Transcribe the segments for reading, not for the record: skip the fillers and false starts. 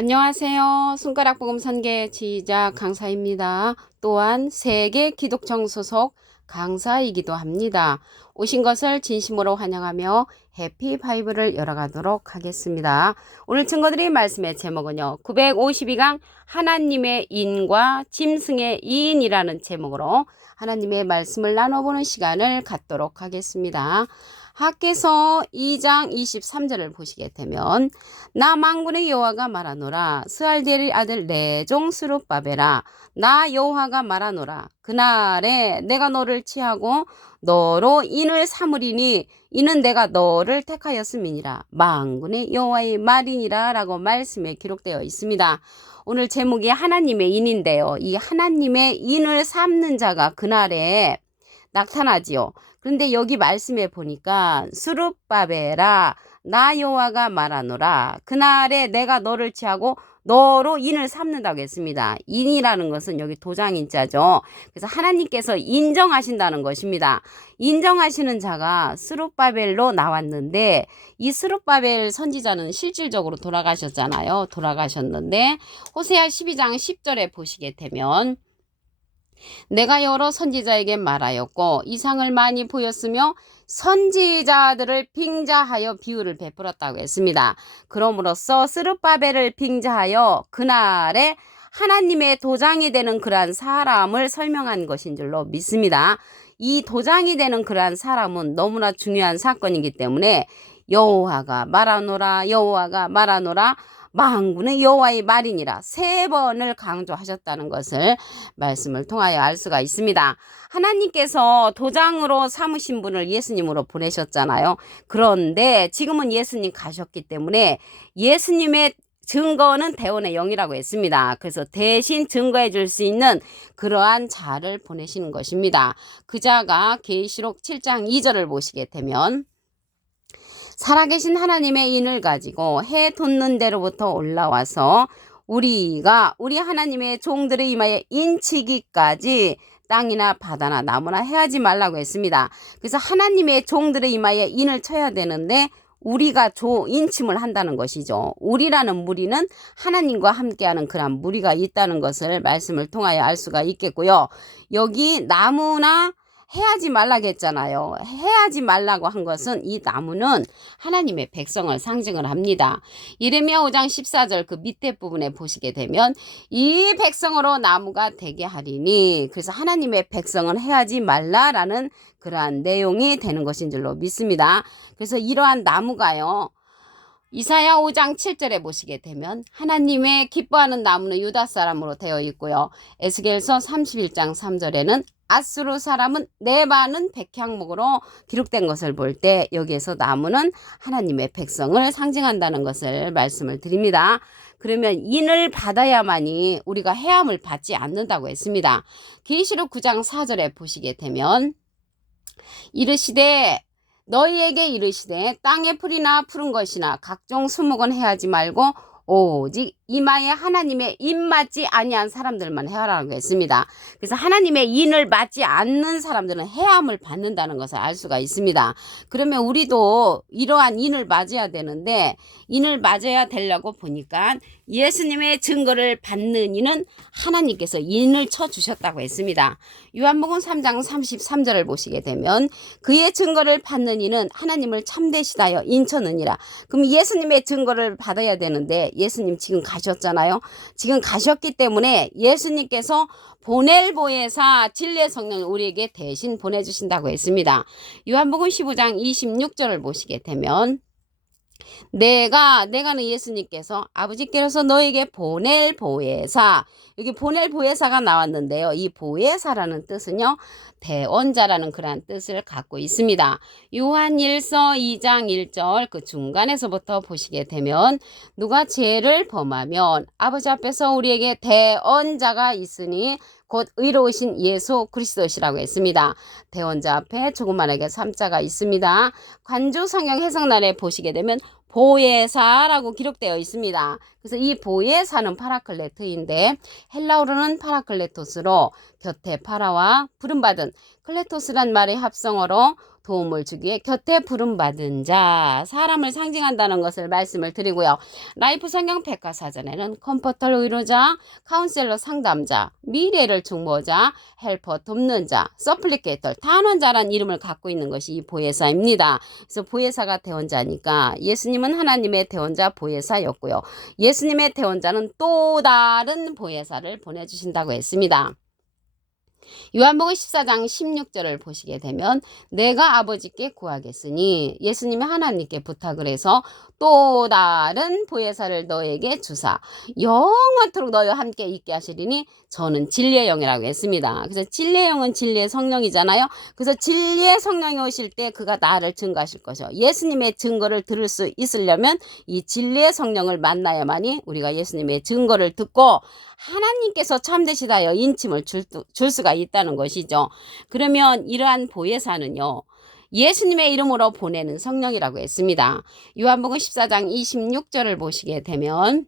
안녕하세요. 손가락복음 선계 지휘자 강사입니다. 또한 세계 기독청 소속 강사이기도 합니다. 오신 것을 진심으로 환영하며 해피 바이블을 열어가도록 하겠습니다. 오늘 증거드린 말씀의 제목은요. 952강 하나님의 인과 짐승의 이인이라는 제목으로 하나님의 말씀을 나눠보는 시간을 갖도록 하겠습니다. 학개서 2장 23절을 보시게 되면 나 만군의 여호와가 말하노라 스알디엘의 아들 내 종 스룹바벨아 나 여호와가 말하노라 그날에 내가 너를 취하고 너로 인을 삼으리니 이는 내가 너를 택하였음이니라 만군의 여호와의 말이니라 라고 말씀에 기록되어 있습니다. 오늘 제목이 하나님의 인인데요. 이 하나님의 인을 삼는 자가 그날에 나타나지요. 그런데 여기 말씀에 보니까 스룹바벨아 나 여호와가 말하노라 그날에 내가 너를 취하고 너로 인을 삼는다고 했습니다. 인이라는 것은 여기 도장인자죠. 그래서 하나님께서 인정하신다는 것입니다. 인정하시는 자가 스룹바벨로 나왔는데 이 스룹바벨 선지자는 실질적으로 돌아가셨잖아요. 돌아가셨는데 호세아 12장 10절에 보시게 되면 내가 여러 선지자에게 말하였고 이상을 많이 보였으며 선지자들을 빙자하여 비유를 베풀었다고 했습니다. 그럼으로써 스룹바벨을 빙자하여 그날에 하나님의 도장이 되는 그러한 사람을 설명한 것인 줄로 믿습니다. 이 도장이 되는 그러한 사람은 너무나 중요한 사건이기 때문에 여호와가 말하노라 여호와가 말하노라 만군의 여호와의 말이니라 3번을 강조하셨다는 것을 말씀을 통하여 알 수가 있습니다. 하나님께서 도장으로 삼으신 분을 예수님으로 보내셨잖아요. 그런데 지금은 예수님 가셨기 때문에 예수님의 증거는 대원의 영이라고 했습니다. 그래서 대신 증거해 줄 수 있는 그러한 자를 보내시는 것입니다. 그 자가 계시록 7장 2절을 보시게 되면 살아계신 하나님의 인을 가지고 해 돋는 데로부터 올라와서 우리 하나님의 종들의 이마에 인치기까지 땅이나 바다나 나무나 해하지 말라고 했습니다. 그래서 하나님의 종들의 이마에 인을 쳐야 되는데 우리가 인침을 한다는 것이죠. 우리라는 무리는 하나님과 함께하는 그런 무리가 있다는 것을 말씀을 통하여 알 수가 있겠고요. 여기 나무나 해하지 말라고 했잖아요. 해하지 말라고 한 것은 이 나무는 하나님의 백성을 상징을 합니다. 예레미야 5장 14절 그 밑에 부분에 보시게 되면 이 백성으로 나무가 되게 하리니 그래서 하나님의 백성은 해하지 말라라는 그러한 내용이 되는 것인 줄로 믿습니다. 그래서 이러한 나무가요. 이사야 5장 7절에 보시게 되면 하나님의 기뻐하는 나무는 유다 사람으로 되어 있고요. 에스겔서 31장 3절에는 아수르 사람은 네바는 백향목으로 기록된 것을 볼 때 여기에서 나무는 하나님의 백성을 상징한다는 것을 말씀을 드립니다. 그러면 인을 받아야만이 우리가 해함을 받지 않는다고 했습니다. 계시록 9장 4절에 보시게 되면 이르시되 너희에게 이르시되 땅의 풀이나 푸른 것이나 각종 수목은 해하지 말고 오직 이마에 하나님의 인 맞지 아니한 사람들만 해하라고 했습니다. 그래서 하나님의 인을 맞지 않는 사람들은 해함을 받는다는 것을 알 수가 있습니다. 그러면 우리도 이러한 인을 맞아야 되는데 인을 맞아야 되려고 보니까 예수님의 증거를 받는 이는 하나님께서 인을 쳐주셨다고 했습니다. 요한복음 3장 33절을 보시게 되면 그의 증거를 받는 이는 하나님을 참되시다여 인쳐느니라. 그럼 예수님의 증거를 받아야 되는데 예수님 지금 가셨잖아요. 지금 가셨기 때문에 예수님께서 보낼 보혜사 진리의 성령을 우리에게 대신 보내주신다고 했습니다. 요한복음 15장 26절을 보시게 되면 내가는 예수님께서 아버지께서 너에게 보낼 보혜사 여기 보낼 보혜사가 나왔는데요. 이 보혜사라는 뜻은요. 대언자라는 그러한 뜻을 갖고 있습니다. 요한일서 2장 1절 그 중간에서부터 보시게 되면 누가 죄를 범하면 아버지 앞에서 우리에게 대언자가 있으니 곧 의로우신 예수 그리스도시라고 했습니다. 대언자 앞에 조그만하게 3자가 있습니다. 관주 성경 해석란에 보시게 되면 보혜사라고 기록되어 있습니다. 그래서 이 보혜사는 파라클레트인데 헬라어로는 파라클레토스로 곁에 파라와 부름받은 클레토스란 말의 합성어로 도움을 주기 위해 곁에 부름받은 자, 사람을 상징한다는 것을 말씀을 드리고요. 라이프 성경 백과사전에는 컴포터 의료자, 카운셀러 상담자, 미래를 중보자, 헬퍼 돕는 자, 서플리케이터 탄원자란 이름을 갖고 있는 것이 이 보혜사입니다. 그래서 보혜사가 대원자니까 예수님은 하나님의 대원자 보혜사였고요. 예수님의 대원자는 또 다른 보혜사를 보내주신다고 했습니다. 요한복음 14장 16절을 보시게 되면 내가 아버지께 구하겠으니 예수님이 하나님께 부탁을 해서 또 다른 보혜사를 너에게 주사 영원토록 너희와 함께 있게 하시리니 저는 진리의 영이라고 했습니다. 그래서 진리의 영은 진리의 성령이잖아요. 그래서 진리의 성령이 오실 때 그가 나를 증거하실 것이요. 예수님의 증거를 들을 수 있으려면 이 진리의 성령을 만나야만이 우리가 예수님의 증거를 듣고 하나님께서 참되시다여 인침을 줄 수가 있다는 것이죠. 그러면 이러한 보혜사는요. 예수님의 이름으로 보내는 성령이라고 했습니다. 요한복음 14장 26절을 보시게 되면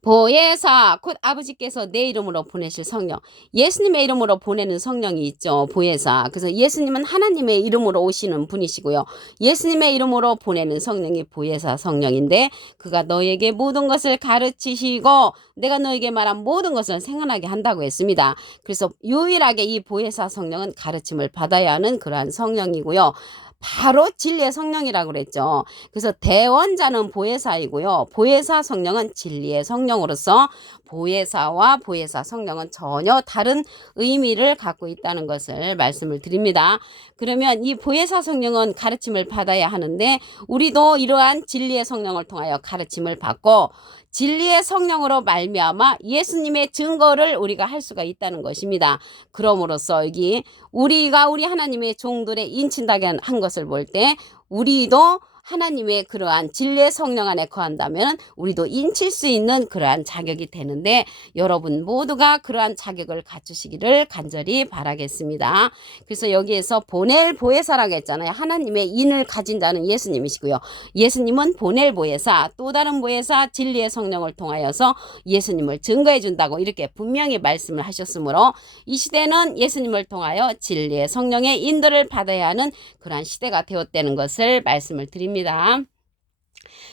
보혜사 곧 아버지께서 내 이름으로 보내실 성령, 예수님의 이름으로 보내는 성령이 있죠. 보혜사. 그래서 예수님은 하나님의 이름으로 오시는 분이시고요. 예수님의 이름으로 보내는 성령이 보혜사 성령인데 그가 너에게 모든 것을 가르치시고 내가 너에게 말한 모든 것을 생각나게 한다고 했습니다. 그래서 유일하게 이 보혜사 성령은 가르침을 받아야 하는 그러한 성령이고요. 바로 진리의 성령이라고 그랬죠. 그래서 대원자는 보혜사이고요. 보혜사 성령은 진리의 성령으로서 보혜사와 보혜사 성령은 전혀 다른 의미를 갖고 있다는 것을 말씀을 드립니다. 그러면 이 보혜사 성령은 가르침을 받아야 하는데 우리도 이러한 진리의 성령을 통하여 가르침을 받고 진리의 성령으로 말미암아 예수님의 증거를 우리가 할 수가 있다는 것입니다. 그럼으로써 여기 우리가 우리 하나님의 종들의 인친다게 한 것을 볼 때 우리도 하나님의 그러한 진리의 성령 안에 거한다면 우리도 인칠 수 있는 그러한 자격이 되는데 여러분 모두가 그러한 자격을 갖추시기를 간절히 바라겠습니다. 그래서 여기에서 보낼 보혜사라고 했잖아요. 하나님의 인을 가진 자는 예수님이시고요. 예수님은 보낼 보혜사, 또 다른 보혜사 진리의 성령을 통하여서 예수님을 증거해 준다고 이렇게 분명히 말씀을 하셨으므로 이 시대는 예수님을 통하여 진리의 성령의 인도를 받아야 하는 그러한 시대가 되었다는 것을 말씀을 드립니다.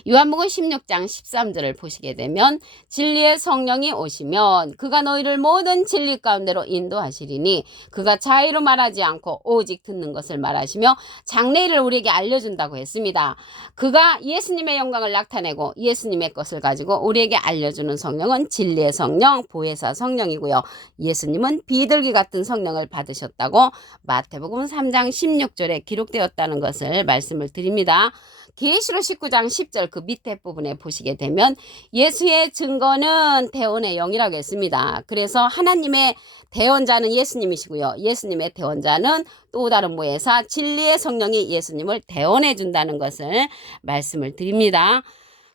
요한복음 16장 13절을 보시게 되면 진리의 성령이 오시면 그가 너희를 모든 진리 가운데로 인도하시리니 그가 자의로 말하지 않고 오직 듣는 것을 말하시며 장래일을 우리에게 알려준다고 했습니다. 그가 예수님의 영광을 나타내고 예수님의 것을 가지고 우리에게 알려주는 성령은 진리의 성령, 보혜사 성령이고요. 예수님은 비둘기 같은 성령을 받으셨다고 마태복음 3장 16절에 기록되었다는 것을 말씀을 드립니다. 계시록 19장 10절 그 밑에 부분에 보시게 되면 예수의 증거는 대원의 영이라고 했습니다. 그래서 하나님의 대원자는 예수님이시고요. 예수님의 대원자는 또 다른 보혜사 진리의 성령이 예수님을 대원해 준다는 것을 말씀을 드립니다.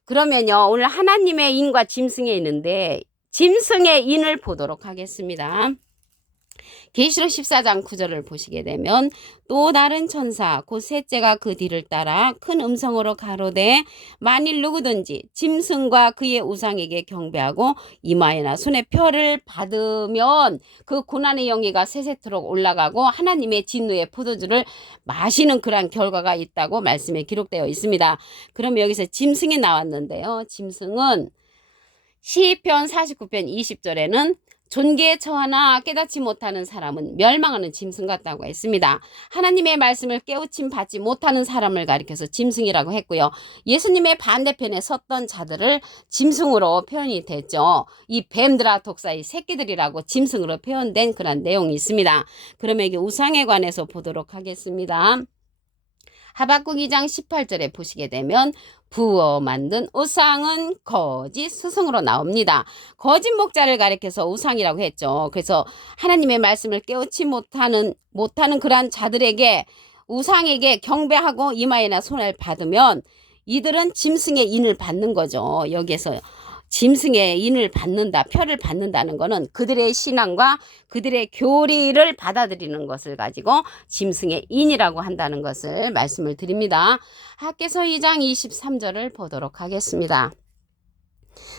그러면요 오늘 하나님의 인과 짐승에 있는데 짐승의 인을 보도록 하겠습니다. 계시록 14장 9절을 보시게 되면 또 다른 천사 곧 셋째가 그 뒤를 따라 큰 음성으로 가로되 만일 누구든지 짐승과 그의 우상에게 경배하고 이마에나 손에 표를 받으면 그 고난의 영예가 세세토록 올라가고 하나님의 진노의 포도주를 마시는 그러한 결과가 있다고 말씀에 기록되어 있습니다. 그럼 여기서 짐승이 나왔는데요. 짐승은 시편 49편 20절에는 존귀에 처하나 깨닫지 못하는 사람은 멸망하는 짐승 같다고 했습니다. 하나님의 말씀을 깨우침 받지 못하는 사람을 가리켜서 짐승이라고 했고요. 예수님의 반대편에 섰던 자들을 짐승으로 표현이 됐죠. 이 뱀들아 독사의 새끼들이라고 짐승으로 표현된 그런 내용이 있습니다. 그러면 이게 우상에 관해서 보도록 하겠습니다. 하박국 2장 18절에 보시게 되면 부어 만든 우상은 거짓 스승으로 나옵니다. 거짓 목자를 가리켜서 우상이라고 했죠. 그래서 하나님의 말씀을 깨우치 못하는 그러한 자들에게 우상에게 경배하고 이마에나 손을 받으면 이들은 짐승의 인을 받는 거죠. 여기에서 짐승의 인을 받는다, 표를 받는다는 것은 그들의 신앙과 그들의 교리를 받아들이는 것을 가지고 짐승의 인이라고 한다는 것을 말씀을 드립니다. 학개서 2장 23절을 보도록 하겠습니다.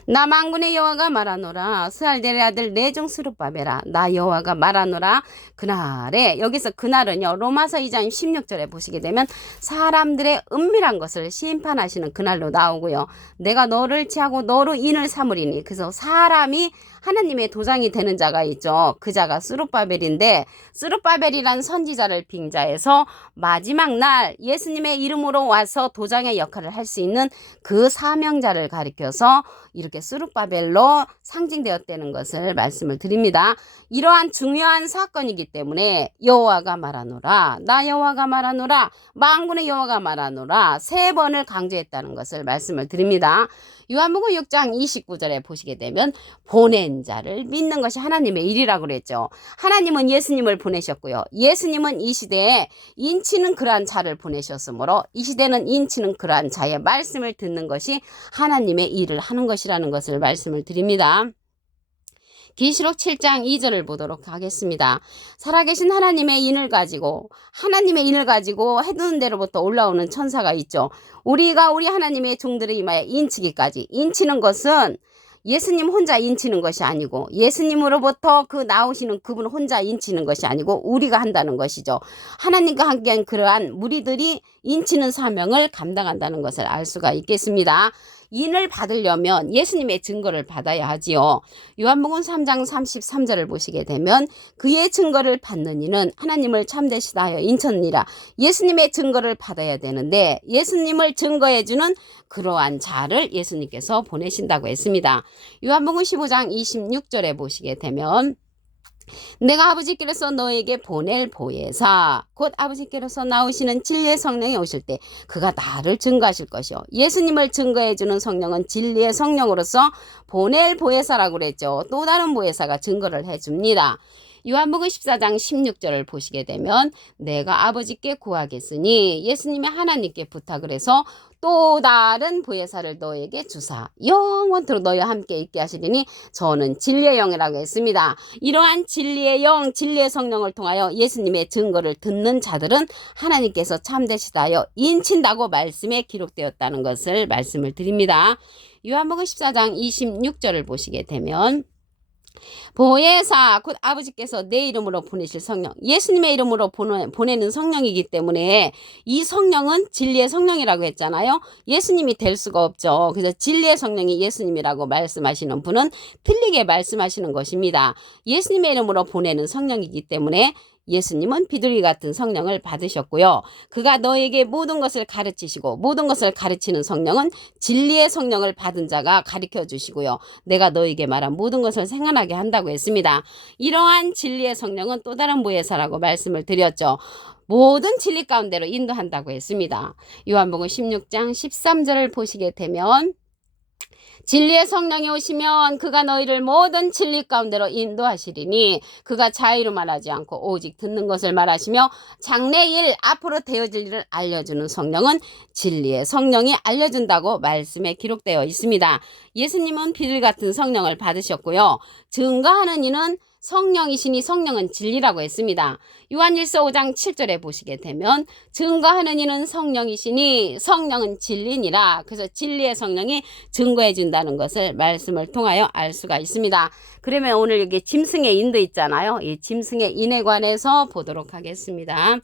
나 망군의 여호와가 말하노라. 스알델의 아들 내중 스룹바벨아, 나 여호와가 말하노라. 그날에, 여기서 그날은요, 로마서 2장 16절에 보시게 되면 사람들의 은밀한 것을 심판하시는 그날로 나오고요. 내가 너를 취하고 너로 인을 삼으리니. 그래서 사람이 하나님의 도장이 되는 자가 있죠. 그 자가 스룹바벨인데, 스룹바벨이란 선지자를 빙자해서 마지막 날 예수님의 이름으로 와서 도장의 역할을 할 수 있는 그 사명자를 가리켜서 이렇게 스룹바벨로 상징되었다는 것을 말씀을 드립니다. 이러한 중요한 사건이기 때문에 여호와가 말하노라, 나 여호와가 말하노라, 만군의 여호와가 말하노라 3번을 강조했다는 것을 말씀을 드립니다. 요한복음 6장 29절에 보시게 되면 보낸 자를 믿는 것이 하나님의 일이라고 그랬죠. 하나님은 예수님을 보내셨고요. 예수님은 이 시대에 인치는 그러한 자를 보내셨으므로 이 시대는 인치는 그러한 자의 말씀을 듣는 것이 하나님의 일을 하는 것이라는 것을 말씀을 드립니다. 계시록 7장 2절을 보도록 하겠습니다. 살아계신 하나님의 인을 가지고 해두는 데로부터 올라오는 천사가 있죠. 우리가 우리 하나님의 종들을 임하여 인치기까지, 인치는 것은 예수님 혼자 인치는 것이 아니고 예수님으로부터 그 나오시는 그분 혼자 인치는 것이 아니고 우리가 한다는 것이죠. 하나님과 함께한 그러한 무리들이 인치는 사명을 감당한다는 것을 알 수가 있겠습니다. 인을 받으려면 예수님의 증거를 받아야 하지요. 요한복음 3장 33절을 보시게 되면 그의 증거를 받는 이는 하나님을 참되시다 하여 인쳤느니라. 예수님의 증거를 받아야 되는데 예수님을 증거해주는 그러한 자를 예수님께서 보내신다고 했습니다. 요한복음 15장 26절에 보시게 되면 내가 아버지께로서 너에게 보낼 보혜사 곧 아버지께로서 나오시는 진리의 성령이 오실 때 그가 나를 증거하실 것이요. 예수님을 증거해 주는 성령은 진리의 성령으로서 보낼 보혜사라고 그랬죠. 또 다른 보혜사가 증거를 해줍니다. 요한복음 14장 16절을 보시게 되면 내가 아버지께 구하겠으니 예수님이 하나님께 부탁을 해서 또 다른 보혜사를 너에게 주사 영원토록 너희와 함께 있게 하시리니 저는 진리의 영이라고 했습니다. 이러한 진리의 영, 진리의 성령을 통하여 예수님의 증거를 듣는 자들은 하나님께서 참되시다 하여 인친다고 말씀에 기록되었다는 것을 말씀을 드립니다. 요한복음 14장 26절을 보시게 되면 보혜사 곧 아버지께서 내 이름으로 보내실 성령, 예수님의 이름으로 보내는 성령이기 때문에 이 성령은 진리의 성령이라고 했잖아요. 예수님이 될 수가 없죠. 그래서 진리의 성령이 예수님이라고 말씀하시는 분은 틀리게 말씀하시는 것입니다. 예수님의 이름으로 보내는 성령이기 때문에 예수님은 비둘기 같은 성령을 받으셨고요. 그가 너에게 모든 것을 가르치시고 모든 것을 가르치는 성령은 진리의 성령을 받은 자가 가르쳐 주시고요. 내가 너에게 말한 모든 것을 생각나게 한다고 했습니다. 이러한 진리의 성령은 또 다른 보혜사라고 말씀을 드렸죠. 모든 진리 가운데로 인도한다고 했습니다. 요한복음 16장 13절을 보시게 되면 진리의 성령이 오시면 그가 너희를 모든 진리 가운데로 인도하시리니 그가 자의로 말하지 않고 오직 듣는 것을 말하시며 장래일 앞으로 되어질 일을 알려주는 성령은 진리의 성령이 알려준다고 말씀에 기록되어 있습니다. 예수님은 비둘기 같은 성령을 받으셨고요. 증거하는 이는 성령이시니 성령은 진리라고 했습니다. 요한일서 5장 7절에 보시게 되면 증거하는 이는 성령이시니 성령은 진리니라. 그래서 진리의 성령이 증거해 준다는 것을 말씀을 통하여 알 수가 있습니다. 그러면 오늘 여기 짐승의 인도 있잖아요. 이 짐승의 인에 관해서 보도록 하겠습니다.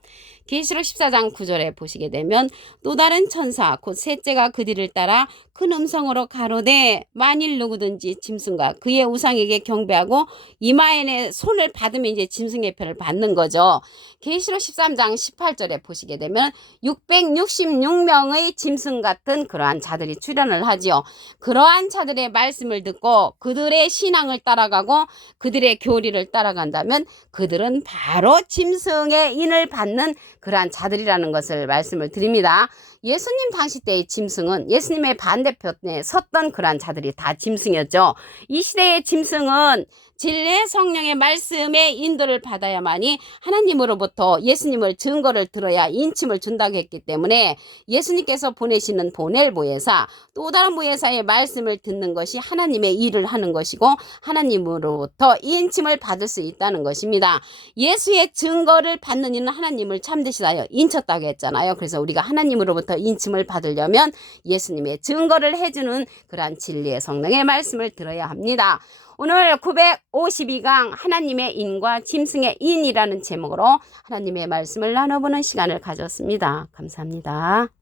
계시록 14장 9절에 보시게 되면 또 다른 천사 곧 셋째가 그 뒤를 따라 큰 음성으로 가로되 만일 누구든지 짐승과 그의 우상에게 경배하고 이마에 손을 받으면 이제 짐승의 표를 받는 거죠. 계시록 13장 18절에 보시게 되면 666명의 짐승 같은 그러한 자들이 출현을 하지요. 그러한 자들의 말씀을 듣고 그들의 신앙을 따라가고 그들의 교리를 따라간다면 그들은 바로 짐승의 인을 받는 그러한 자들이라는 것을 말씀을 드립니다. 예수님 당시 때의 짐승은 예수님의 반대편에 섰던 그러한 자들이 다 짐승이었죠. 이 시대의 짐승은 진리의 성령의 말씀의 인도를 받아야만이 하나님으로부터 예수님을 증거를 들어야 인침을 준다고 했기 때문에 예수님께서 보내시는 보낼 보혜사, 또 다른 보혜사의 말씀을 듣는 것이 하나님의 일을 하는 것이고 하나님으로부터 인침을 받을 수 있다는 것입니다. 예수의 증거를 받는 이는 하나님을 참되시 하여 인쳤다고 했잖아요. 그래서 우리가 하나님으로부터 인침을 받으려면 예수님의 증거를 해주는 그러한 진리의 성령의 말씀을 들어야 합니다. 오늘 952강 하나님의 인과 짐승의 인이라는 제목으로 하나님의 말씀을 나눠보는 시간을 가졌습니다. 감사합니다.